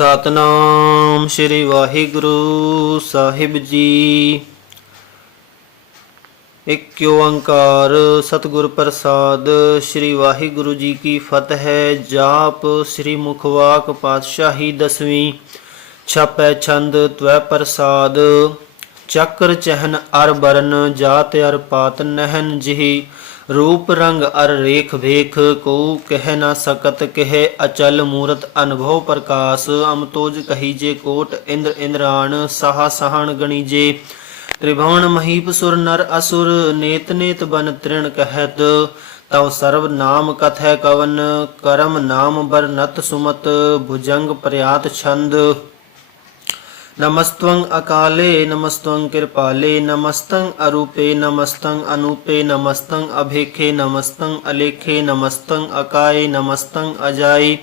सतनाम श्री वाहिगुरु साहिब जी। एक ओंकार सतगुर प्रसाद। श्री वाहिगुरु जी की फतह। जाप श्री मुखवाक पातशाही 10वीं। छापै छंद त्वै प्रसाद। चक्र चहन अर बरन जात अर पात नहन जिहि रूप रंग अर रेख भेख को कह न सकत कह अचल मूरत अनुभव प्रकाश अमतोज कहीजे कोट इंद्र इंद्राण साहा सहान गणीजे त्रिभुवन महीप सुर नर असुर नेत नेत बन तृण कहत तव सर्व नाम कथय कवन करम नाम बरनत सुमत भुजंग प्रयात छंद। नमस्त्वं अकाले नमस्त्वं कृपाले नमस्तं अरूपे नमस्तं अनूपे नमस्तं अभेखे नमस्तं अलेखे नमस्तं अकाये नमस्तं अजाये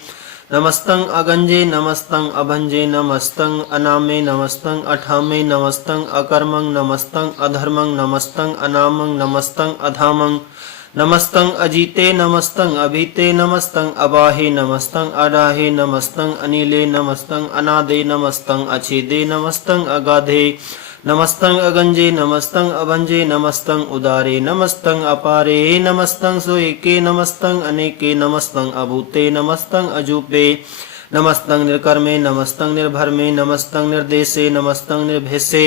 नमस्तं अगंजे नमस्तं अभंजे नमस्तं अनामे नमस्तं अठामे नमस्तं अकर्मं नमस्तं अधर्मं नमस्तं अनामं नमस्तं अधामं नमस्तं अजीते नमस्तं अभीते नमस्तं अबाहे नमस्तं अडाहे नमस्तं अनिले नमस्तं अनादे नमस्तं अछेदे नमस्तं अगाधे नमस्तं अगंजे नमस्तं अभंजे नमस्तं उदारे नमस्तं अपारे नमस्तं सोएके नमस्तं अनेके नमस्तं अभूते नमस्तं अजूपे नमस्तं निर्कर्मे नमस्तं निर्भरमे नमस्तं निर्देशे नमस्तं निर्भेसे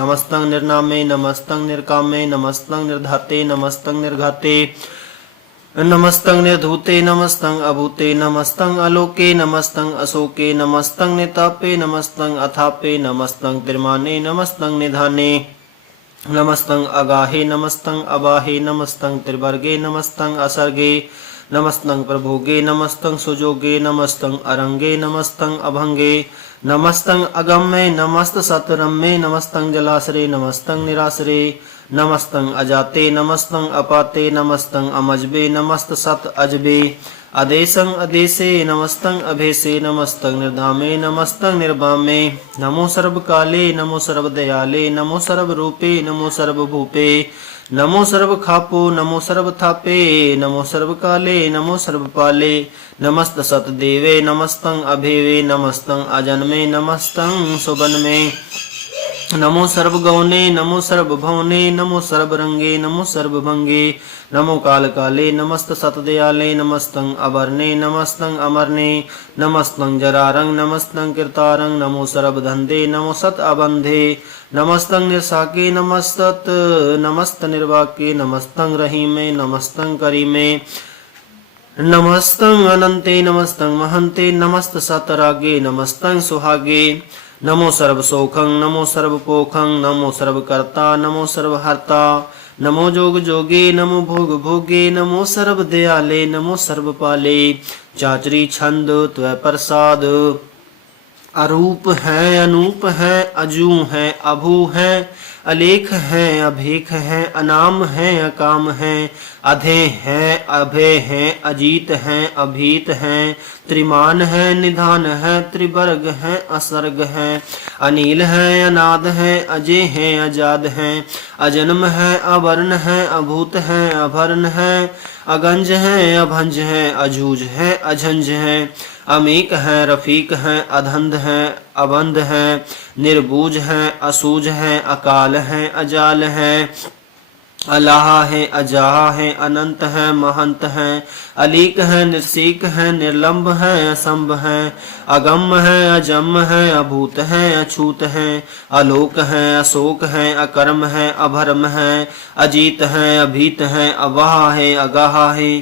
नमस्तं निर्नामे नमस्तं निर्कामे नमस्तं निर्धाते नमस्तं निर्घाते नमस्तं निर्धूते नमस्तं अभूते नमस्तं अलोके नमस्तं अशोके नमस्तं नितापे नमस्तं अथापे नमस्तं त्रिमाने नमस्तं निधाने नमस्तं अगाहे नमस्तं अबाहे नमस्तं त्रिवर्गे नमस्तं असर्गे नमस्तं प्रभोगे नमस्तं सुजोगे नमस्तं अरंगे नमस्तं अभंगे नमस्तं अगम्ये नमस्त सतरम्ये नमस्तं जलासरे नमस्तं निरासरे नमस्तं अजाते नमस्तं अपाते नमस्तं अमजबे नमस्त सत अजबे अदेशं अदेशे नमस्तं अभेसे नमस्तं निर्धामे नमस्तं निर्वामे नमो सर्वकाले नमो सर्वदयाले नमो सर्वरूपे नमो सर्वभूपे नमो सर्व खापो नमो सर्व थापे नमो सर्व काले नमो सर्व पाले नमस्त सतदेवे नमस्तं अभेवे नमस्तं अजन्मे नमस्तं सुबन्मे नमो सर्व गौने नमो सर्व भवने नमो सर्व रंगे नमो सर्व भंगे नमो काल काले नमस्त सतदयाले नमस्तं अवर्णे नमस्तं अमरने नमस्तं जरारंग नमस्तं कीर्तारंग नमो सर्व धंधे नमो सत अबंधे नमस्तं निर्साके नमस्तत नमस्त निर्वाके नमस्तं रहीमे नमस्तं करीमे नमस्तं अनंते नमस्तं महंते नमस्त सतरागे नमस्तं सुहागे नमो सर्व सोखं नमो सर्व पोखं नमो सर्व कर्ता नमो सर्व हर्ता नमो जोग जोगे नमो भोग भोगे नमो सर्व दयाले नमो सर्व पाले। चाचरी छंद त्वै प्रसाद। अरूप है अनूप है अजू है अभू है अलेख है अभेख है अनाम है अकाम है अधे है अभय है अजीत है अभीत है त्रिमान है निधान है त्रिवर्ग है असर्ग है अनिल है अनाद है अजय है अजाद है अजन्म है अवर्ण है अभूत है अभरण है अगंज है अभंज है अजूज है अझंज है अमीक है रफीक है अधंध है अबंध है निर्बूज है असूझ है अकाल है अजाल है अलाहा है अजाहा है अनंत है महंत है अलीक है निर्सीक है निर्लंब है असंभ है अगम है अजम है अभूत है अछूत है अलोक है अशोक है अकर्म है अभर्म है अजीत है अभीत है अवाह है अगाहा है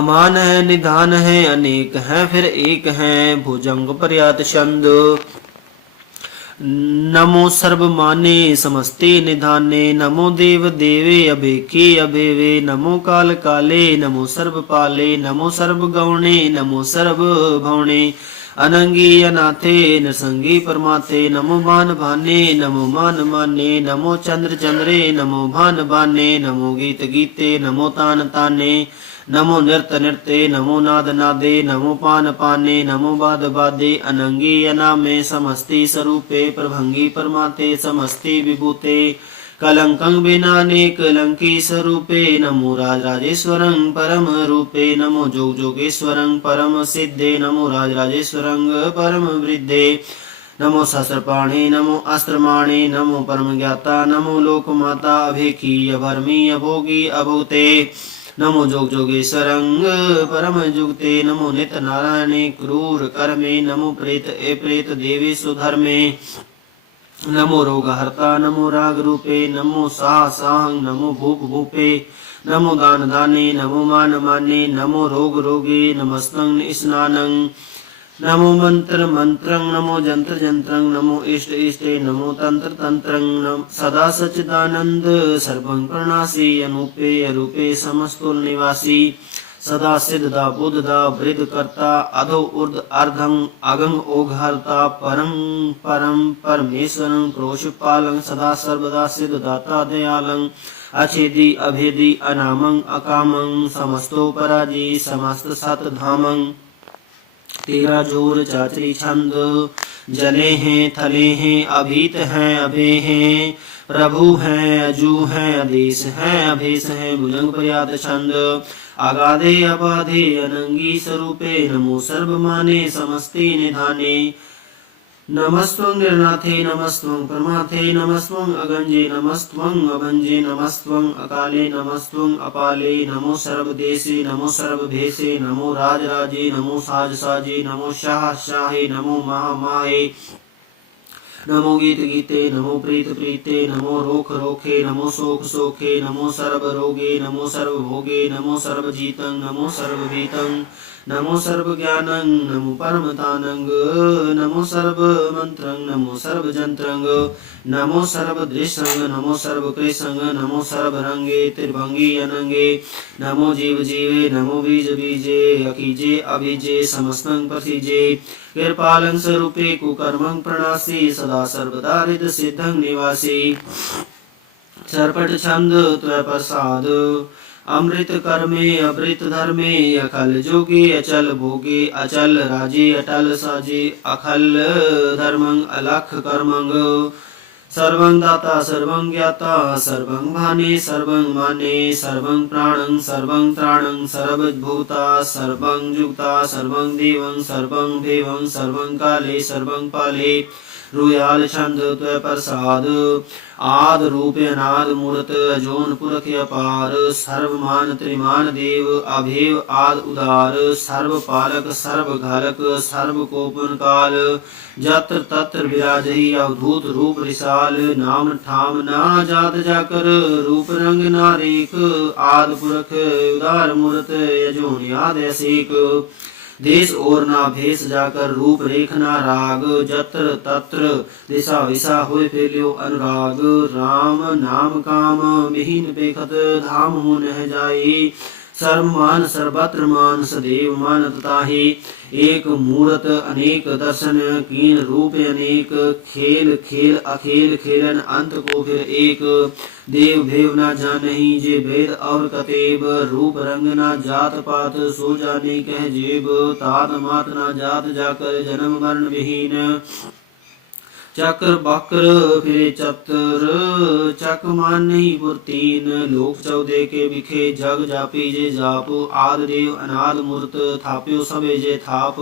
अमान है निधान है अनेक है फिर एक है भुजंग पर्यात छंद। नमो सर्व माने समस्ते निधाने नमो देव देवे अभेके अभेवे नमो काल काले नमो सर्व पाले नमो सर्व गौणे नमो सर्व भवने अनंगी अनाथे नृसंगी परमाते नमो भान भाने नमो मान माने नमो चंद्र चंद्रे नमो भान भाने नमो गीत गीते नमो तान ताने नमो नृत्य नृत्य नमो नाद नादे नमो पान पाने नमो बाद बादे अनंगी अनामे समस्ति स्वरूपे प्रभंगी परमाते समस्ति विभूते कलंकं विनाने कलंकी स्वरूपे नमो राजराजेश्वरं परम रूपे नमो जोग जोगेश्वरं परम सिद्धे नमो राजराजेश्वरं परम वृद्धे नमो सहस्रपाणे नमो अस्त्रमाणे नमो परम ज्ञाता नमो लोकमाता अभेखी अभर्मी अभोगी अभूते नमो जोग जोगेश्वरं परम जुगते नमो नित नारायणे क्रूर कर्मे नमो प्रेत ए प्रेत देवेशु धर्मे नमो रोगहर्ता नमो राग रूपे नमो साहसाहं नमो भूप भूपे नमो दान दाने नमो मान माने नमो रोग रोगे नमस्तं स्नानं नमो मंत्र मंत्रं नमो जंत्र जंत्रं नमो इष्ट इष्टे नमो तंत्र तंत्रं सदा सच्चिदानंद सर्वं प्रणासी अनुपे अरूपे समस्तुल निवासी सदा सिद्धदा बुद्धदा वृद्ध कर्ता अधो ऊर्ध अर्धं अगं ओघहर्ता परं परम परमेश्वरं क्रोशपालं सदा सर्वदा सिद्धदाता दयालं अछेदी अभेदी अनामं अकामं समस्तोपराजी समस्त सत धामं तेरा जोर चाचरी छंद जले हैं थले हैं अभीत हैं अभे हैं प्रभु हैं अजू हैं आदेश हैं अभेश हैं भुजंग पर्यात छंद आगाधे अबाधे अनंगी स्वरूपे नमो सर्वमाने समस्ते निधाने नमस्त्वं निर्नाथे नमस्त्वं परमाथे नमस्त्वं अगंजे नमस्त्वं अभंजे नमस्त्वं अकाले नमस्त्वं अपाले नमो सर्वदेशे नमो सर्वभेषे नमो राजराजे नमो साजसाजे नमो शाह शाहे नमो महामाहे नमो गीत गीते नमो प्रीत प्रीते नमो रोख रोखे नमो शोक शोखे नमो सर्व रोगे नमो सर्व भोगे नमो सर्व जीतं नमो सर्व भीतं नमो सर्व ज्ञानं नमो परमतानंग नमो सर्व मंत्रं नमो सर्व जंत्रंग नमो सर्व दृश्यंग नमो सर्व कृसंग नमो सर्व रंगे त्रिभंगी अनंगे नमो जीव जीवे नमो बीज बीजे अकीजे अभिजे समस्तं प्रथिजे कृपालं स्वरूपे कुकर्मं प्रणासी सदा सर्वदा हृद सिद्धं निवासी सर्पट छंद त्वय प्रसाद अमृत कर्मे अमृत धर्मे अखल जोगे अचल भोगे अचल राजे अटल साजे अखल धर्मं अलख कर्मंग सर्वं दाता सर्वं ज्ञाता सर्वं भाने सर्वं माने सर्वं प्राणं सर्वं त्राणं सर्वभूता सर्वं जुक्ता सर्वं देवं सर्वं देवं सर्वं काले सर्वं पाले रुयाल छंद त्वय प्रसाद आद रूप अनाद मूर्त अजोन पुरख अपार सर्वमान त्रिमान देव अभेव आद उदार सर्व पालक सर्व घालक सर्व कोपन काल जत्र तत्र विराजहि अवधूत रूप रिसाल नाम ठाम ना जात जाकर रूप रंग नारेक आद पुरख उदार मूर्त यजोन याद ऐसेक देश और ना भेष जाकर रूप रेखना राग जत्र तत्र दिशा विशा हुए फैलियो अनुराग राम नाम काम विहीन पेखत धाम मुन जाई सर्वमान सर्वत्र मान सदैव मानत ताहि एक मूरत अनेक दर्शन कीन रूप अनेक खेल खेल अखेल खेलन अंत को फिर एक देव भेव ना जानहि जे भेद और कतेब रूप रंग ना जात पात सो जाने कह जेब तात मात ना जात जाकर जन्म मरण विहीन चक्र बक्र फिरे चतर चक मान नहीं पुरतीन लोक चौदे के विखे जग जापी जे जाप आद देव अनाद मूर्त थाप्यो सबे जे थाप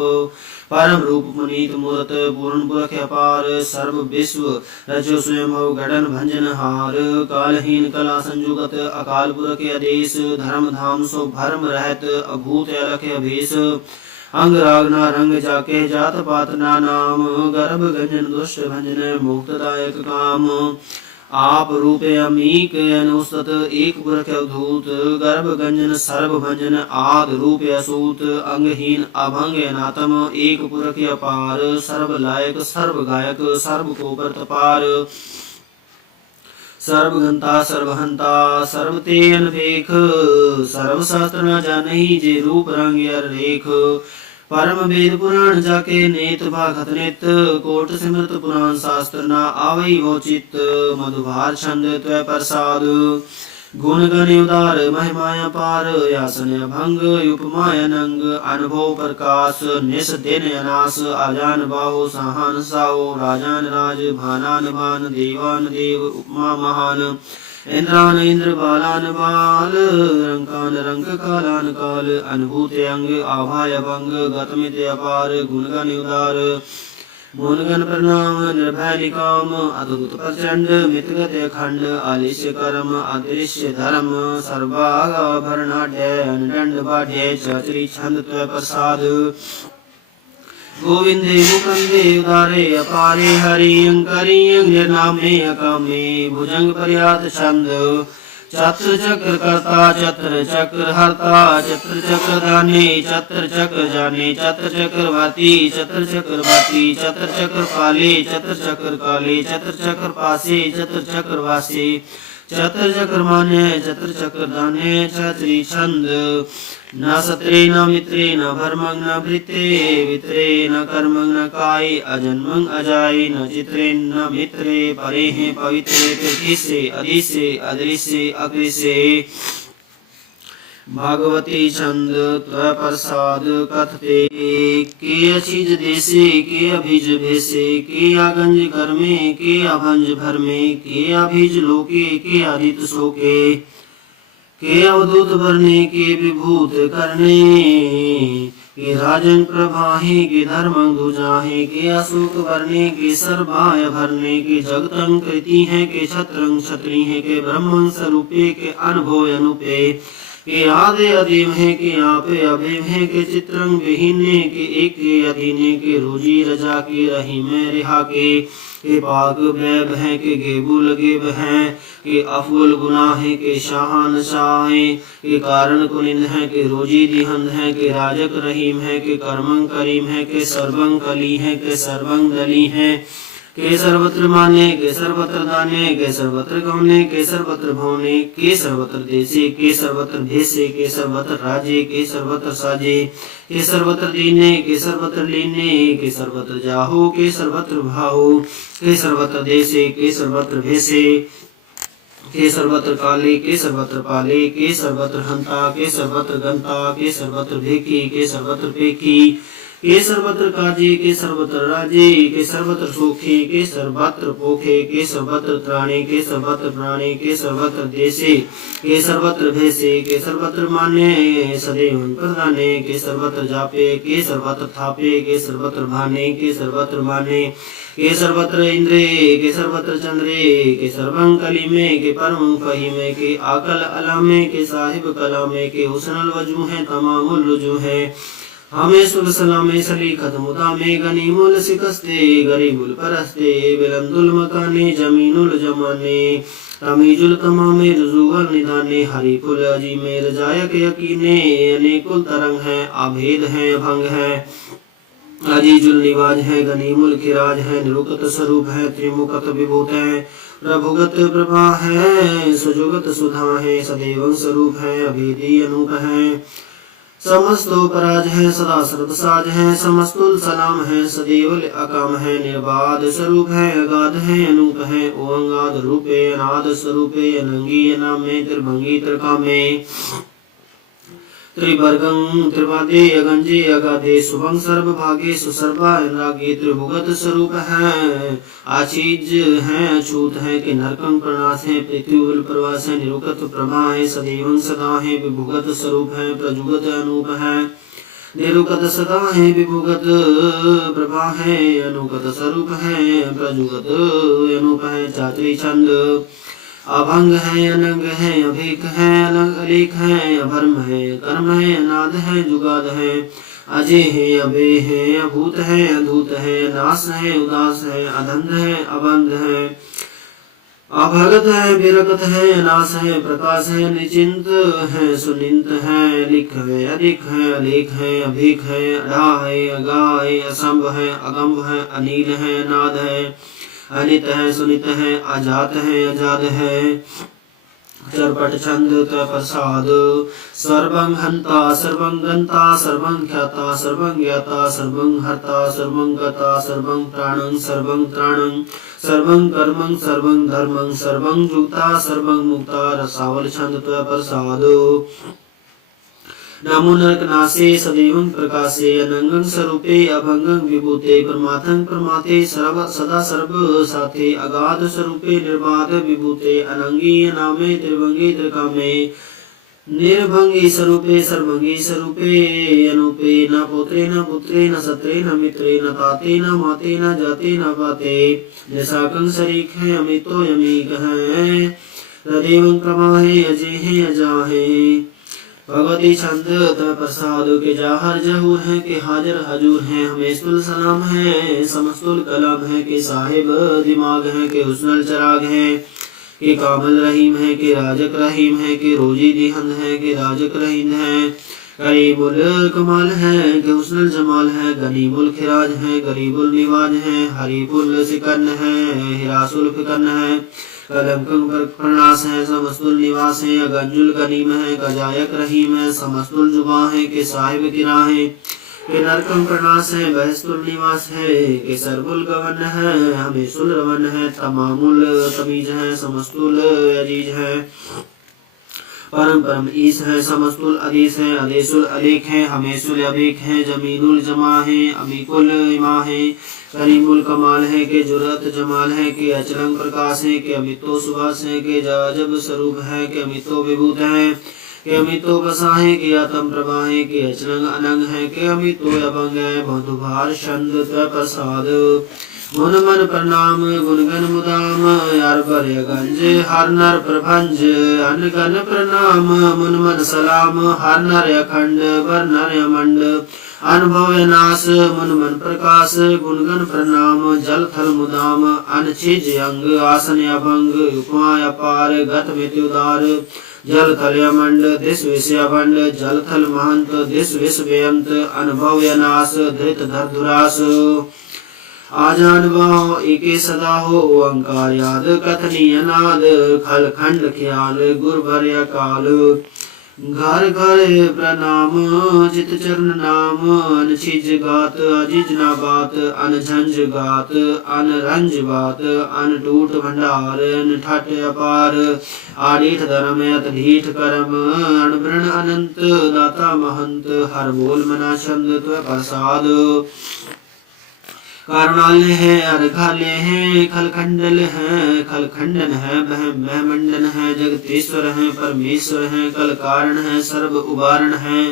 परम रूप मुनीत मूर्त पूर्ण पुरख अपार सर्व विश्व रचो स्वयं गणन भंजन हार कालहीन कला संजुगत अकाल पुरख आदेश धर्म धाम सो भरम रहत अभूत अलख अभेश अंग रागना रंग जाके जात पात ना नाम गर्भ गंजन दुष्ट भंजन मुक्तदायक काम आप रूपे अमीक अनुसत एक पुरख अवधूत गर्भ गंजन सर्व भंजन आद रूप असूत अंगहीन अभंग अनातम एक पुरख अपार सर्व लायक सर्व गायक सर्व को परतपार सर्वगंता सर्वहंता सर्वते अनपेख सर्व शास्त्र न जानहि जे रूप रंग रेख परम वेद पुराण जाके नेत भागत नेत कोट सिमृत पुराण शास्त्र न आवई वो चित्त मधुभार छंद त्वय प्रसाद गुण गण उदार महिमाया पार यासन भंग उपमाय नंग अनुभव प्रकाश निस दिन अनास आजान बाहो सहान साओ राजान राज भानान भान देवान देव उपमा महान इंद्रान इंद्र बालान बाल रंकान रंक कालान काल अनुभूत अंग आभाय भंग गतमित अपार गुणगण उदार गुणगण प्रणाम निर्भय निकाम अद्भुत प्रचंड मितगत अखंड आलिश्य कर्म अदृश्य धर्म सर्वाभरणाढ्य अनुदंड बाढ़ चतुरी छंद त्व प्रसाद गोविंदे मुकुंदे उदारे अपारे हरियं करियं निर्नामे अकामे भुजंग पर्यात छंद चत्र चक्र कर्ता चत्र चक्र हर्ता चत्र चक्र दाने चत्र चक्र जाने चत्र चक्र भाती चत्र चक्र भाती चत्र चक्र पाले चत्र चक्र काले चत्र चक्र पासे चत्र चक्र वासे चत्र चक्र माने चत्र चक्र दाने छत्री छंद न सत्रे न मित्रे न भर्मं न भृते वित्रे न कर्मं न काय अजन्मं अजाय न चित्रे न मित्रे परे हैं पवित्रे कृतिसे अधिसे अदृश्य अकृसे भागवती छंद त्व प्रसाद कथते के अचीज देसे के अभिज भेसे के आगंज कर्मे के अभंज भरमे के अभिज लोके के आदित शोके के अवधूत वर्णे के विभूत करने के राजन प्रभाहे के धर्मं दुजाहे के अशोक वर्णे के सर्वाय भरने के जगतं कृति है के छत्रं छत्री है के ब्रह्मं स्वरूपे के अनुभव अनुपे के आदे अधीम है के आपे अभेम है के चित्रं विहीने के एक के अधीने के रोजी रजा के रही में रिहा के पाक बैब है के गेबुल गेब है के अफुल गुना है के शाहान शाहे के कारण कुनिंद है के रोजी दिहंद है के राजक रहीम है के कर्मं करीम है के सर्वं कली है के सर्वं दली है के सर्वत्र माने के सर्वत्र दाने के सर्वत्र गौने के सर्वत्र भवने के सर्वत्र देशे के सर्वत्र भेसे के सर्वत्र राजे के सर्वत्र साजे के सर्वत्र दीने के सर्वत्र लीने के सर्वत्र जाहो के सर्वत्र भाहो के सर्वत्र देशे के सर्वत्र भेसे के सर्वत्र काले के सर्वत्र पाले के सर्वत्र हंता के सर्वत्र गंता के सर्वत्र भेकी के सर्वत्र पेकी के सर्वत्र काजे के सर्वत्र राजे के सर्वत्र सुखे के सर्वत्र पोखे के सर्वत्र त्राणे के सर्वत्र प्राणे के सर्वत्र देशे के सर्वत्र भेसे के सर्वत्र माने सदैव प्रधाने के सर्वत्र जापे के सर्वत्र थापे के सर्वत्र भाने के सर्वत्र माने के सर्वत्र इंद्रे के सर्वत्र चंद्रे के सर्वं कलिमे के परम फहीमे के आकल अलामे के साहिब कलामे के हुस्नल वजू है तमामुल रुजू है हमें सुल सलामे सली खतमुदा में गनीमुल सिकस्ते गरीबुल परस्ते बिलंदुल मकाने जमीनुल जमाने तमीजुल तमामे रुजुअल निदाने हरिकुल अजी में रजायक यकीने अनेकुल तरंग है अभेद है भंग है अजीजुल निवाज है गनीमुल किराज है निरुकत स्वरूप है त्रिमुखत विभूत है प्रभुगत प्रभा है सुजुगत सुधा है सदैव स्वरूप है अभेदी अनूप है समस्तो पराज है सदा सर्व साज है समस्तुल सलाम है सदैव अकाम है निर्बाध स्वरूप है अगाध है अनूप है ओंगाद रूपे अनाद स्वरूपे अनंगी नामे त्रिभंगी त्रिकामे त्रिवर्गं त्रिपादे अगंजे अगाधे शुभं सर्वभागे सुसर्वा रागे त्रिभुगत स्वरूप है आचीज है अछूत है कि नरकं प्रणास है पृथ्वी प्रवास है निरुकत प्रभा है सदैव सदा है विभुगत स्वरूप है प्रजुगत अनूप है निरुकत सदा है विभुगत प्रभा है अनुगत स्वरूप है प्रजुगत अनूप है चातुरी छंद अभंग है अनंग है अभेक है अलग अलेख है अभर्म है कर्म है अनाद है जुगाद है अजय है अभे है अभूत है अधूत है नाश है उदास है अधंध है अबंध है अभगत है विरगत है अनाश है प्रकाश है निचिंत है सुनिंत है लिख है अधिक है अलेख है अभेक है अढ़ा है अगा है असंभ है अगम्भ है अनील है अनाद है अनित है सुनित है अजात है अजाद है चरपट छंद प्रसाद सर्वं हंता सर्वं गंता सर्वं ख्याता सर्वं ज्ञाता सर्वं हर्ता सर्वं गता सर्वं प्राणं सर्वं त्राणं सर्वं कर्मं सर्वं धर्मं सर्वं जुक्ता सर्वं मुक्ता रसावल छंद प्रसाद नमो नरकनासे सदैवं प्रकाशे अनंगं स्वरूपे अभंगं विभूते परमार्थं परमाते सदा सर्व साथे अगाध स्वरूपे निर्बाध विभूते अनंगी नामे त्रिभंगी त्रिकामे निर्भंगी स्वरूपे सर्वंगी स्वरूपे अनुपे न पुत्रे न पुत्रे न सत्रे न मित्रे न ताते न माते न जाते न पाते जैसा कंग शरीक है अमितो यमीक है तदेवं क्रमा है अजय है अजा है भगवती छंद प्रसाद के जाहर जहूर है के हाजर हजूर है हमेशुल सलाम है समस्तुल कलाम है के साहिब दिमाग है के हुस्नुल चराग है के कामल रहीम है के राजक रहीम है के रोजी दिहंद है के राजक रहीम है गरीबुल कमाल है के हुस्नुल जमाल है गनीबुल खिराज है गरीबुल निवाज है हरीबुल सिकन है हिरासुल फिकन है कलंकं प्रणास है समस्तुल निवास है गंजुल गनीम है गजायक रहीम है समस्तुल जुबा है के साहिब किरा है के नरकं प्रणास है बहस्तुल निवास है के सरबुल गवन है हमेशुल रवन है तमामुल तमीज है समस्तुल अजीज है परम परम ईस है समस्तुल अदीस है अदेशुल अलेख है हमेशुल अबेक है जमीनुल जमा है अमीकुल इमा है करीमुल कमाल है के जुरत जमाल है के अचलंग प्रकाश है के अमितो सुभाष है के जाजब स्वरूप है के अमितो विभूत है के अमितो बसा है के आतम प्रभा है के अचलंग अनंग है के अमितो अभंग है मधुभार छंद प्रसाद गुण मन प्रणाम गुणगन मुदाम यार बर गंज हर नर प्रभंज अनगन प्रणाम मुन मन सलाम हर नर अखंड बर नर अमंड अनुभव नाश मुन मन प्रकाश गुणगन प्रणाम जल थल मुदाम अनछिज अंग आसन अभंग उपमा अपार गत मिति उदार जल थल अमंड दिस विषय भंड जल थल महंत दिस विष बेअंत अनुभव नाश धृत धर धुरास आजान बाहो एके सदा हो ओंकार याद कथनीय नाद खल खंड ख्याल गुर भर काल घर घर प्रणाम चित चरण नाम अनछिज गात अजिज ना बात अनझंझ गात अनरंज बात अनटूट भंडार अनठट अपार आडीठ धर्म अत ढीठ कर्म अनवृण अनंत दाता महंत हर बोल मना छंद प्रसाद कारुणालय है अर्घालय है खलखंडल है खलखंडन है महमंडन है जगतेश्वर है परमेश्वर है कल कारण है सर्व उबारण है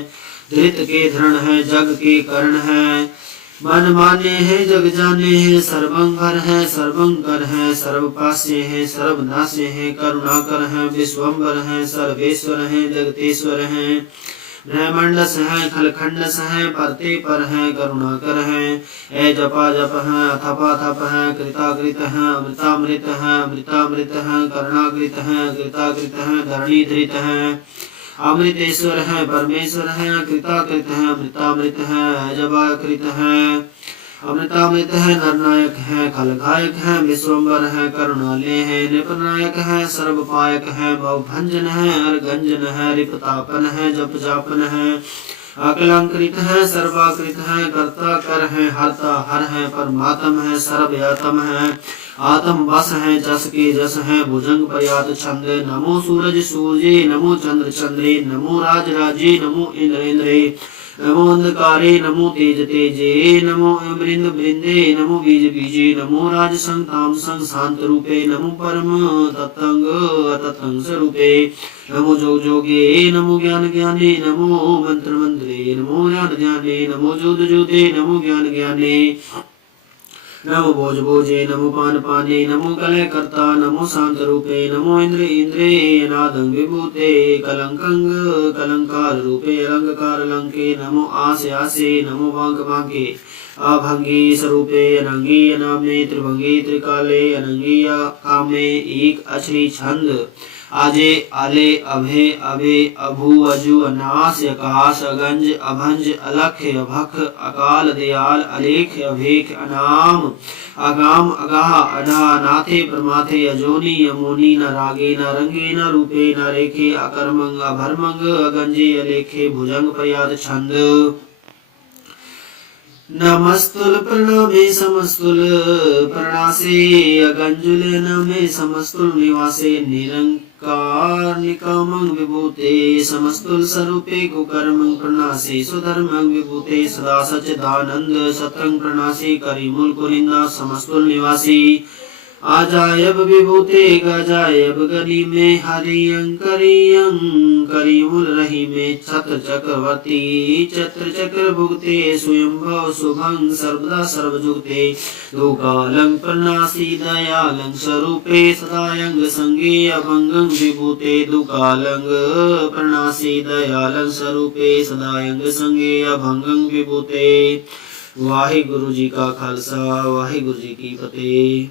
धृत के धरण है जग के करण है मन माने है जग जाने है सर्वंकर है सर्वंकर है सर्वपास्य है सर्वनाश्य है करुणाकर है विश्वम्बर है सर्वेश्वर है जगतेश्वर है ब्रह्मंडस है खलखंडस है परते पर है करुणाकर है ए जपा जप है अथपा थप है कृताकृत है अमृतामृत है अमृतामृत है करुणाकृत है कृताकृत है धरणी धृत है अमृतेश्वर है परमेश्वर है कृताकृत है अमृतामृत है जपाकृत है अमृतामृत है नरनायक है खलगायक है विश्वम्बर है करुणालय है निपनायक है सर्वपायक है भवभंजन है अर्गंजन है रिपतापन है जप जापन है अकलंकृत है सर्वाकृत है कर्ता कर है हरता हर है परमात्म है सर्वयातम है आत्म बस है जस के जस है भुजंग पर्यात छंद नमो सूरज सूर्ये नमो चंद्र चंद्रे नमो राज राजे नमो इंद्र इंद्रे नमो अंधकारे नमो तेज तेजे नमो वृंद वृंदे नमो बीज बीजे नमो राज संग ताम संग शांत रूपे नमो परम तत्ंग तत्ंग स्वरूपे नमो जोग जोगे नमो ज्ञान ज्ञाने नमो मंत्र मंत्रे नमो ज्ञान ज्ञाने नमो जोध जोधे नमो ज्ञान ज्ञाने नमो भोज भोजे नमो पान पाने नमो कलय कर्ता नमो शांत रूपे नमो इंद्र इंद्रे नादं विभूते कलंकंग कलंकार रूपे अलंकार अलंके नमो आसे आसे नमो वांग वांके अभंगी स्वरूपे अनंगी अनामे त्रिभंगी त्रिकाले अनंगी कामे एक अक्षरी छंद अजे अले अभे अभे अभू अजु अनास अकाश अगंज अभंज अलख अभख अकाल दयाल अलेख अभेख अनाम अगाम अगाह अडा नाथे प्रमाथे अजोनी यमोनी न रागे न रंगे न रूपे न रेखे अकर्मंग अभर्मंग अगंजे अलेखे भुजंग प्रयाद छंद नमस्तुल प्रणामे समस्तुल प्रणासे अगंजुल नमे समस्तुल निवासे निरंकार निकामं विभूते समस्तुल स्वरूपे कुकर्मं प्रणासे सुधर्मं विभूते सदा सच्चिदानंद सत्रंग प्रणासे करिमूल कुनिंदा समस्तुल निवासी आजायब विभूते गजायब गनी में हरियं करियं करिमुल रही में छत्र चक्रवर्ती छत्र चक्र भुगते स्वयंभव शुभं सर्वदा सर्वजुगते दुकालं प्रणासी दयालं स्वरूपे सदायंग संगे अभंगं विभूते दुकालं प्रणासी दयालं स्वरूपे सदायंग संगे अभंगं विभूते। वाहिगुरु जी का खालसा वाहिगुरु जी की फतेह।